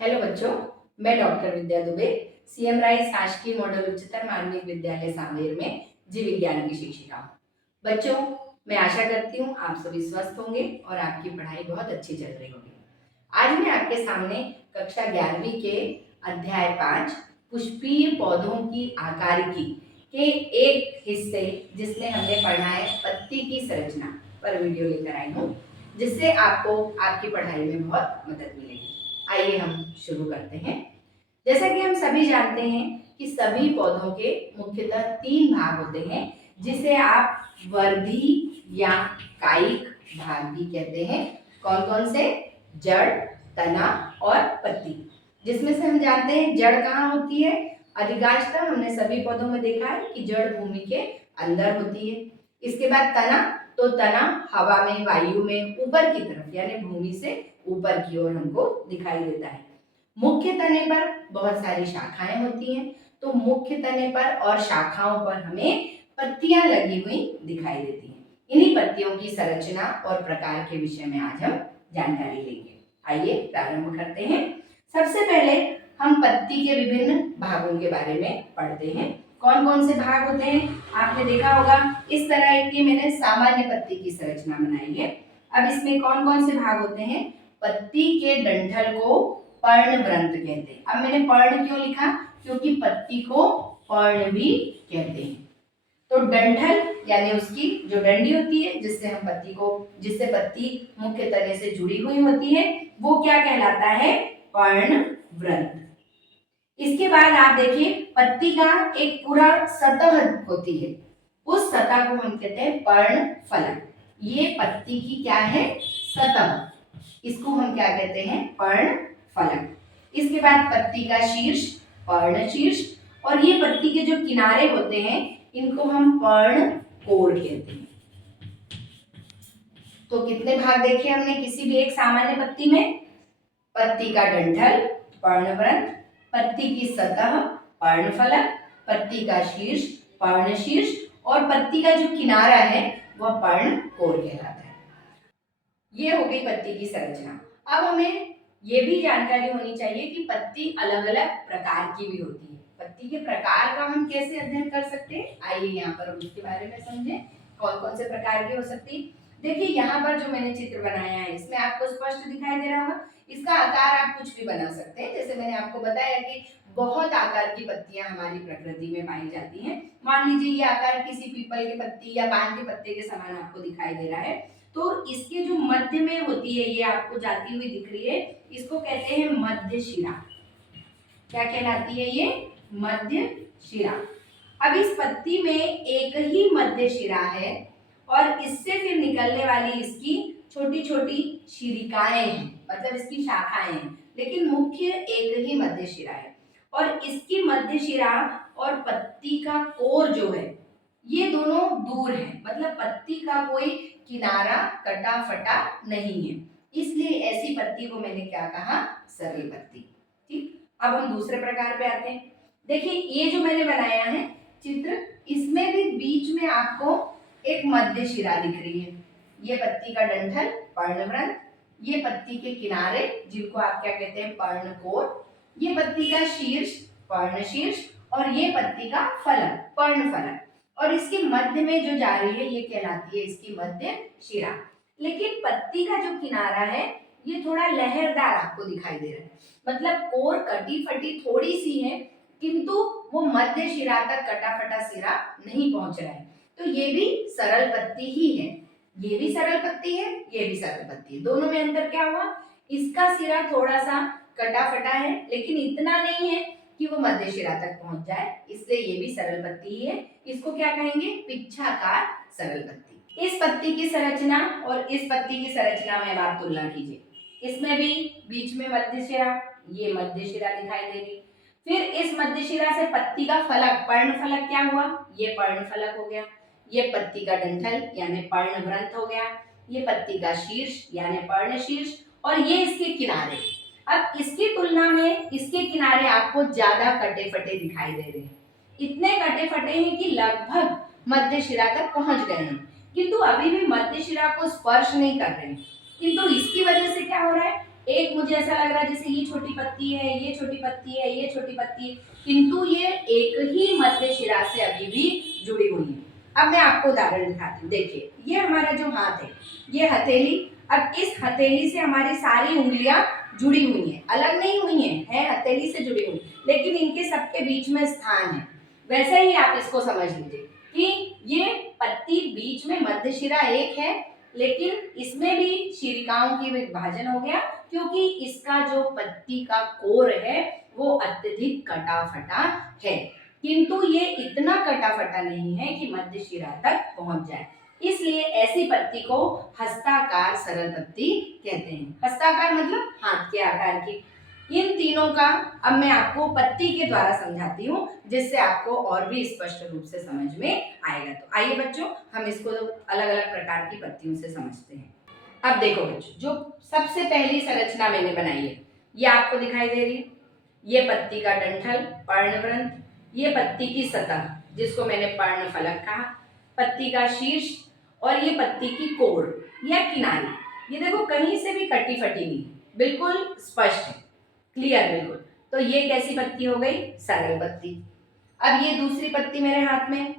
Hello बच्चों, मैं doctor विद्या Dubey, CM राय शासकीय मॉडल उच्चतर माध्यमिक विद्यालय सांवेर में जीव विज्ञान की शिक्षिका हूँ। बच्चों, मैं आशा करती हूँ आप सभी स्वस्थ होंगे और आपकी पढ़ाई बहुत अच्छी चल रही होगी। आज मैं आपके सामने कक्षा 11वीं के अध्याय 5 पुष्पीय पौधों की आकारिकी के एक हिस्से जिसमें हमने पढ़ा है पत्ती की संरचना पर वीडियो लेकर आई हूँ, जिससे आपको आपकी पढ़ाई में बहुत मदद मिलेगी। आइए हम शुरू करते हैं। जैसा कि हम सभी जानते हैं कि सभी पौधों के मुख्यतः 3 भाग होते हैं, जिसे आप वर्धी या कायिक भाग भी कहते हैं। कौन कौन से? जड़, तना और पत्ती। जिसमें से हम जानते हैं जड़ कहाँ होती है। अधिकांशतः हमने सभी पौधों में देखा है कि जड़ भूमि के अंदर होती है। इसके बाद तना, तो तना हवा में, वायु में ऊपर की तरफ यानी भूमि से ऊपर की ओर हमको दिखाई देता है। मुख्य तने पर बहुत सारी शाखाएं होती हैं, तो मुख्य तने पर और शाखाओं पर हमें पत्तियां लगी हुई दिखाई देती हैं। इन्हीं पत्तियों की संरचना और प्रकार के विषय में आज हम जानकारी लेंगे। आइए प्रारंभ करते हैं। सबसे पहले हम पत्ती के विभिन्न भागों के बारे में पढ़ते हैं। कौन कौन से भाग होते हैं आपने देखा होगा। इस तरह की मैंने सामान्य पत्ती की संरचना बनाई है। अब इसमें कौन कौन से भाग होते हैं? पत्ती के डंठल को पर्णवृंत कहते हैं। अब मैंने पर्ण क्यों लिखा? क्योंकि पत्ती को पर्ण भी कहते हैं। तो डंठल यानी उसकी जो डंडी होती है जिससे पत्ती मुख्य तने से जुड़ी हुई होती है, वो क्या कहलाता है? पर्णवृंत। इसके बाद आप देखिए पत्ती का एक पूरा सतह होती है, उस सतह को हम कहते हैं पर्णफलक। ये पत्ती की क्या है? सतह। इसको हम क्या कहते हैं? पर्णफलक। इसके बाद पत्ती का शीर्ष, पर्णशीर्ष, और ये पत्ती के जो किनारे होते हैं इनको हम पर्णकोण कहते हैं। तो कितने भाग देखे हमने किसी भी एक सामान्य पत्ती में? पत्ती का डंठल पर्णवृंत, पत्ती की सतह पर्णफलक, पत्ती का शीर्ष पर्णशीर्ष, और पत्ती का जो किनारा है वह पर्णकोण कहलाता है। ये हो गई पत्ती की संरचना। अब हमें ये भी जानकारी होनी चाहिए कि पत्ती अलग अलग प्रकार की भी होती है। पत्ती के प्रकार का हम कैसे अध्ययन कर सकते हैं, आइए यहाँ पर हम उसके बारे में समझें। कौन कौन से प्रकार की हो सकती है? देखिए यहाँ पर जो मैंने चित्र बनाया है इसमें आपको स्पष्ट दिखाई दे रहा होगा। इसका आकार आप कुछ भी बना सकते हैं। जैसे मैंने आपको बताया कि बहुत आकार की पत्तियां हमारी प्रकृति में पाई जाती हैं। मान लीजिए ये आकार किसी पीपल की पत्ती या पान के पत्ते के समान आपको दिखाई दे रहा है, तो इसके जो मध्य में होती है, ये आपको जाती हुई दिख रही है, इसको कहते हैं मध्य शिरा। क्या कहलाती है ये? मध्य शिरा। अब इस पत्ती में एक ही मध्य शिरा है और इससे फिर निकलने वाली इसकी छोटी छोटी शिरिकाएं हैं, मतलब इसकी शाखाएं हैं, लेकिन मुख्य एक ही मध्य शिरा है। और इसकी मध्य शिरा और पत्ती का कोर जो है ये दोनों दूर है, मतलब पत्ती का कोई किनारा कटा फटा नहीं है, इसलिए ऐसी पत्ती को मैंने क्या कहा? सरल पत्ती। ठीक, अब हम दूसरे प्रकार पे आते हैं। देखिए ये जो मैंने बनाया है चित्र, इसमें भी बीच में आपको एक मध्य शिरा दिख रही है। ये पत्ती का डंठल पर्णवृंत, ये पत्ती के किनारे जिनको आप क्या कहते हैं? पर्णकोण, ये पत्ती का शीर्ष पर्णशीर्ष, और ये पत्ती का फलक पर्णफलक, और इसके मध्य में जो जा रही है ये कहलाती है इसकी मध्य शिरा। लेकिन पत्ती का जो किनारा है ये थोड़ा लहरदार आपको दिखाई दे रहा है, मतलब कोर कटी फटी थोड़ी सी है, किंतु वो मध्य शिरा तक कटा फटा सिरा नहीं पहुंच रहा है। तो ये भी सरल पत्ती ही है। ये भी सरल पत्ती है, ये भी सरल पत्ती है। दोनों में अंतर क्या हुआ? इसका सिरा थोड़ा सा कटा फटा है, लेकिन इतना नहीं है कि वो मध्य शिरा तक पहुंच जाए, इसलिए ये भी सरल पत्ती ही है। इसको क्या कहेंगे? पिच्छाकार सरल पत्ती। इस पत्ती की संरचना और इस पत्ती की संरचना में आप तुलना कीजिए। इसमें भी बीच में मध्य शिरा, ये मध्य शिरा दिखाई दे रही। फिर इस मध्य शिरा से पत्ती का फलक पर्णफलक क्या हुआ? ये पर्णफलक हो गया। ये पत्ती का डंठल यानी पर्णवृंत हो गया। ये पत्ती का शीर्ष यानी पर्णशीर्ष, और ये इसके किनारे। अब इसकी तुलना में इसके किनारे आपको ज्यादा कटे फटे दिखाई दे रहे हैं। इतने कटे फटे हैं कि लगभग मध्य शिरा तक पहुंच गए हैं, किंतु अभी भी मध्य शिरा को स्पर्श नहीं कर रहे हैं। किंतु इसकी वजह से क्या हो रहा है? एक मुझे ऐसा लग रहा है जैसे ये छोटी पत्ती है, ये छोटी पत्ती है, ये छोटी पत्ती है, किंतु ये एक ही मध्य शिरा से अभी भी जुड़ी हुई है। अब मैं आपको उदाहरण दिखाती हूँ। देखिए ये हमारा जो हाथ है, ये हथेली, अब इस हथेली से हमारी सारी उंगलियां जुड़ी हुई हैं, अलग नहीं हुई हैं, हथेली से जुड़ी हुई, लेकिन इनके सबके बीच में स्थान है। वैसे ही आप इसको समझ लीजिए कि ये पत्ती बीच में मध्य शिरा एक है, लेकिन इसमें भी शिरिकाओं की विभाजन हो गया, क्योंकि इसका जो पत्ती का कोर है वो अत्यधिक कटा फटा है, किंतु ये इतना कटा फटा नहीं है कि मध्य शिरा तक पहुंच जाए। इसलिए ऐसी पत्ती को हस्ताकार सरल पत्ती कहते हैं। हस्ताकार मतलब हाथ के आकार की। इन तीनों का अब मैं आपको पत्ती के द्वारा समझाती हूँ, जिससे आपको और भी स्पष्ट रूप से समझ में आएगा। तो आइए बच्चों, हम इसको अलग अलग प्रकार की पत्तियों से समझते हैं। अब देखो बच्चों, जो सबसे पहली संरचना मैंने बनाई है, ये आपको दिखाई दे रही है। ये पत्ती का डंठल, पर्णवृंत, ये पत्ती की सतह जिसको मैंने पर्णफलक कहा, पत्ती का शीर्ष, और ये पत्ती की कोर या किनारी। ये देखो कहीं से भी कटी फटी नहीं, बिल्कुल स्पष्ट है, क्लियर बिल्कुल। तो ये कैसी पत्ती हो गई? सरल पत्ती। अब ये दूसरी पत्ती मेरे हाथ में,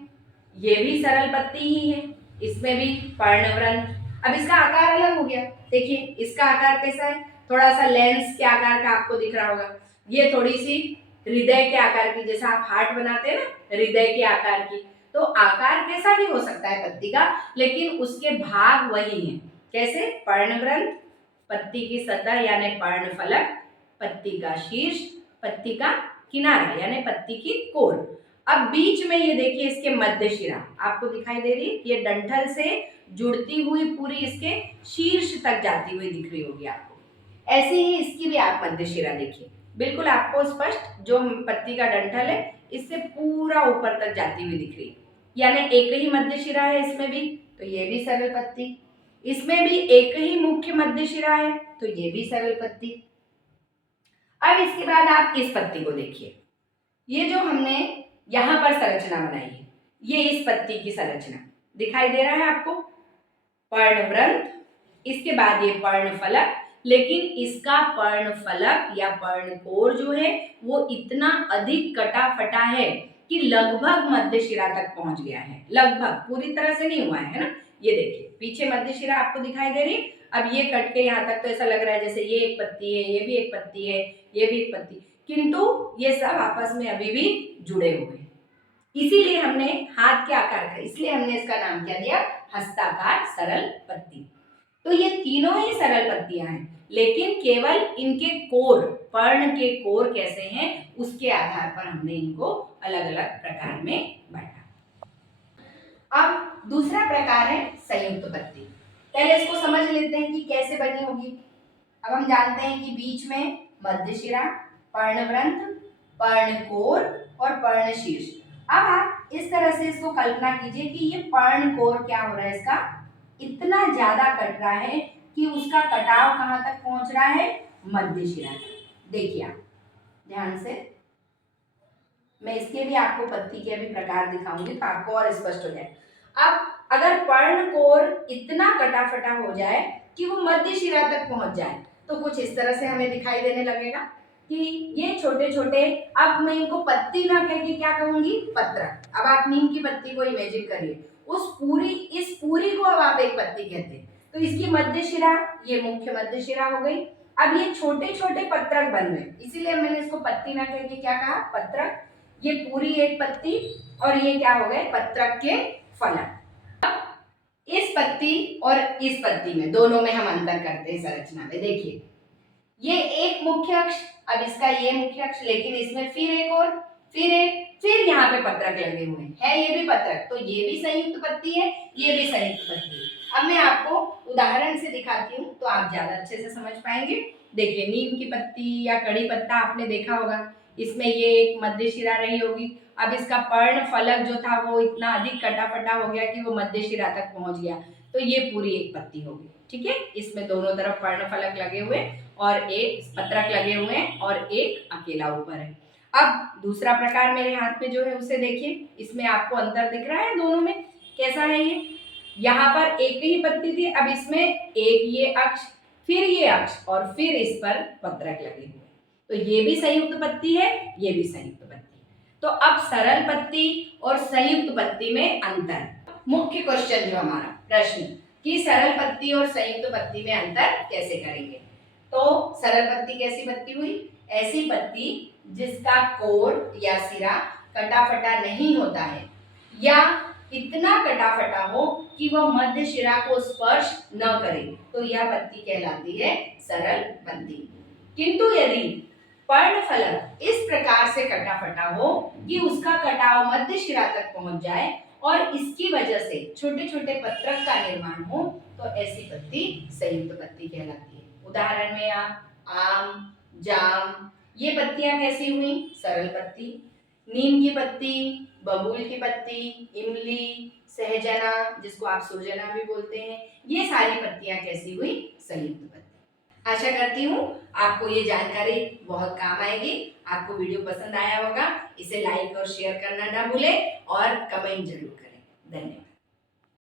ये भी सरल पत्ती ही है, इसमें भी पर्णवृंत। अब इसका आकार अलग हो गया। देखिए इसका आकार कैसा है, थोड़ा सा लेंस के आकार का आपको दिख रहा होगा। ये थोड़ी सी हृदय के आकार की, जैसा आप हार्ट बनाते हैं ना, हृदय के आकार की। तो आकार कैसा भी हो सकता है पत्ती का, लेकिन उसके भाग वही हैं। कैसे? पर्णवृंत, पत्ती की सतह यानी पर्णफलक, पत्ती का शीर्ष, पत्ती का किनारा यानी पत्ती की कोर। अब बीच में ये देखिए इसके मध्य शिरा आपको दिखाई दे रही है, ये डंठल से जुड़ती हुई पूरी इसके शीर्ष तक जाती हुई दिख रही होगी आपको। ऐसे ही इसकी भी आप मध्य शिरा देखिए, बिल्कुल आपको स्पष्ट, जो पत्ती का डंठल है इससे पूरा ऊपर तक जाती हुई दिख रही है, यानी एक ही मध्य शिरा है इसमें भी। तो ये भी सरल पत्ती। इसमें भी एक ही मुख्य मध्य शिरा है, तो ये भी सरल पत्ती। अब इसके बाद आप इस पत्ती को देखिए, ये जो हमने यहां पर संरचना बनाई है, ये इस पत्ती की संरचना दिखाई दे रहा है आपको। पर्णवृंत, इसके बाद ये पर्णफलक, लेकिन इसका पर्णफलक या पर्णकोर जो है वो इतना अधिक कटा फटा है कि लगभग मध्य शिरा तक पहुंच गया है। लगभग, पूरी तरह से नहीं हुआ है ना। ये देखिए पीछे मध्य शिरा आपको दिखाई दे रही है। अब ये कट के यहाँ तक तो ऐसा लग रहा है जैसे ये एक पत्ती है, ये भी एक पत्ती है, ये भी एक पत्ती, किंतु ये सब आपस में अभी भी जुड़े हुए हैं। इसीलिए हमने हाथ के आकार का, इसलिए हमने इसका नाम क्या दिया? हस्ताकार सरल पत्ती। तो ये तीनों ही सरल पत्तियां हैं, लेकिन केवल इनके कोर, पर्ण के कोर कैसे हैं उसके आधार पर हमने इनको अलग अलग प्रकार में बांटा। अब दूसरा प्रकार है संयुक्त पत्ती। पहले इसको समझ लेते हैं कि कैसे बनी होगी। अब हम जानते हैं कि बीच में मध्यशिरा, पर्णवृंत, पर्णकोर और पर्णशीर्ष। अब आप इस तरह से इसको कल्पना कीजिए कि ये पर्णकोर क्या हो रहा है, इसका इतना ज्यादा कट रहा है कि उसका कटाव कहां तक पहुंच रहा है? मध्यशिरा तक। देखिए आप ध्यान से, मैं इसके भी आपको पत्ती के भी प्रकार दिखाऊंगी तो आपको और स्पष्ट हो जाए। अब अगर पर्णकोर इतना कटाफटा हो जाए कि वो मध्यशिरा तक पहुंच जाए, तो कुछ इस तरह से हमें दिखाई देने लगेगा कि ये छोटे छोटे, अब मैं इनको पत्ती ना कह के क्या कहूंगी? पत्रक। अब आप नीम की पत्ती को इमेजिन करिए, इस पूरी को अब आप एक पत्ती कहते हैं। तो इसकी मध्यशिरा, ये मुख्य मध्यशिरा हो गई। अब ये छोटे छोटे पत्रक बन गए, इसीलिए मैंने इसको पत्ती ना कह के क्या कहा? पत्रक। ये पूरी एक पत्ती, और ये क्या हो गए? पत्रक के फलक। इस पत्ती और इस पत्ती में, दोनों में हम अंतर करते हैं संरचना में। देखिए ये एक मुख्य अक्ष, अब इसका ये मुख्य अक्ष, लेकिन इसमें फिर एक और, फिर एक, फिर यहाँ पे पत्रक लगे हुए हैं, ये भी पत्रक। तो ये भी संयुक्त पत्ती है, ये भी संयुक्त पत्ती है। अब मैं आपको उदाहरण से दिखाती हूँ तो आप ज्यादा अच्छे से समझ पाएंगे। देखिए नीम की पत्ती या कड़ी पत्ता आपने देखा होगा, इसमें ये एक मध्य शिरा रही होगी। अब इसका पर्ण फलक जो था वो इतना अधिक कटाफटा हो गया कि वो मध्य शिरा तक पहुंच गया, तो ये पूरी एक पत्ती होगी। ठीक है, इसमें दोनों तरफ पर्ण फलक लगे हुए और एक पत्रक लगे हुए हैं और एक अकेला ऊपर है। अब दूसरा प्रकार मेरे हाथ में जो है उसे देखिए, इसमें आपको अंतर दिख रहा है दोनों में, कैसा है ये? यहाँ पर एक ही पत्ती थी, अब इसमें एक ये अक्ष, फिर ये अक्ष और फिर इस पर पत्रक लगे हुए, तो ये भी संयुक्त पत्ती है, ये भी संयुक्त पत्ती है। तो अब सरल पत्ती और संयुक्त पत्ती में अंतर, मुख्य क्वेश्चन जो हमारा प्रश्न कि सरल पत्ती और संयुक्त पत्ती में अंतर कैसे करेंगे। तो सरल पत्ती कैसी पत्ती हुई? ऐसी पत्ती जिसका कोर या सिरा कटा फटा नहीं होता है या इतना कटा फटा हो कि वह मध्य शिरा को स्पर्श न करे, तो यह पत्ती कहलाती है सरल पत्ती। किंतु यदि पर्णफलक इस प्रकार से कटा फटा हो कि उसका कटाव मध्य शिरा तक पहुंच जाए और इसकी वजह से छोटे छोटे पत्रक का निर्माण हो, तो ऐसी पत्ती संयुक्त पत्ती कहलाती है। उदाहरण में आप आम, जाम, ये पत्तियां कैसी हुई? सरल पत्ती। नीम की पत्ती, बबूल की पत्ती, इमली, सहजना, जिसको आप सुरजना भी बोलते हैं, ये सारी पत्तियां कैसी हुई? संयुक्त पत्ती। आशा करती हूँ आपको ये जानकारी बहुत काम आएगी। आपको वीडियो पसंद आया होगा, इसे लाइक और शेयर करना ना भूलें और कमेंट जरूर करें। धन्यवाद।